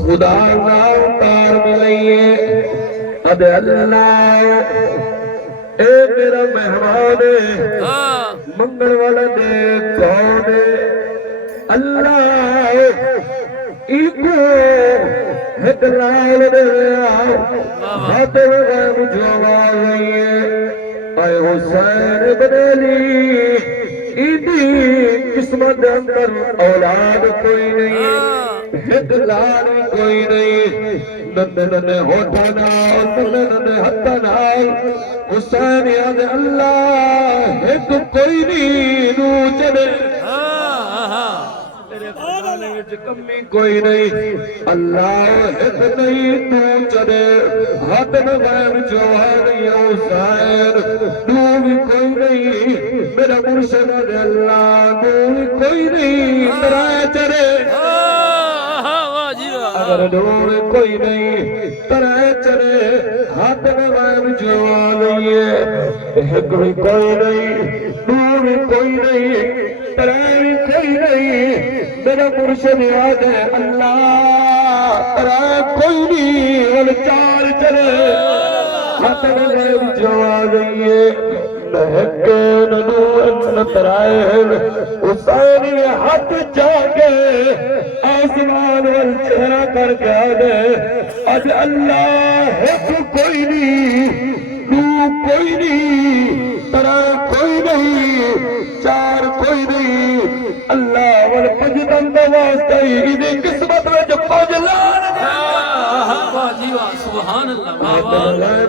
خدا نام تار ملئیے اد اللہ اے میرا مہمان منگل والا دے کون اللہ ایکو ایک لال دے ہاتھ وغیر مجھو آئیے اے حسین بن علی ایدی قسمت اندر اولاد کوئی نہیں ایک لال کوئی نہیں نندن ہوتا نال نندن ہتھا نال حسین یاد اللہ ایک کوئی نہیں نو چلے کمی کوئی نہیں اللہ ایک نہیں تو چلے ہاتھ نبائن جوان یا حسین تو بھی کوئی نہیں میرا مرشد اللہ تو بھی کوئی نہیں میرا چلے اگر دور کوئی نہیں ترہ چلے ہاتھ نبائن جوان یہ ایک بھی کوئی نہیں تو بھی کوئی نہیں ترہ بھی کوئی نہیں میرا مرشد یاد ہے اللہ ترہ کوئی نہیں اور چار چلے ہاتھ نبائن جوان یہ مہکے ننو ان ترائے حسین ہاتھ جاگے آسمان والچہرہ کر کے آگے آج اللہ ہے تو کوئی نہیں تو کوئی نہیں ترہ کوئی نہیں چار کوئی نہیں اللہ والپجدن دواستے انہیں قسمت میں جو پاج لان سبحان اللہ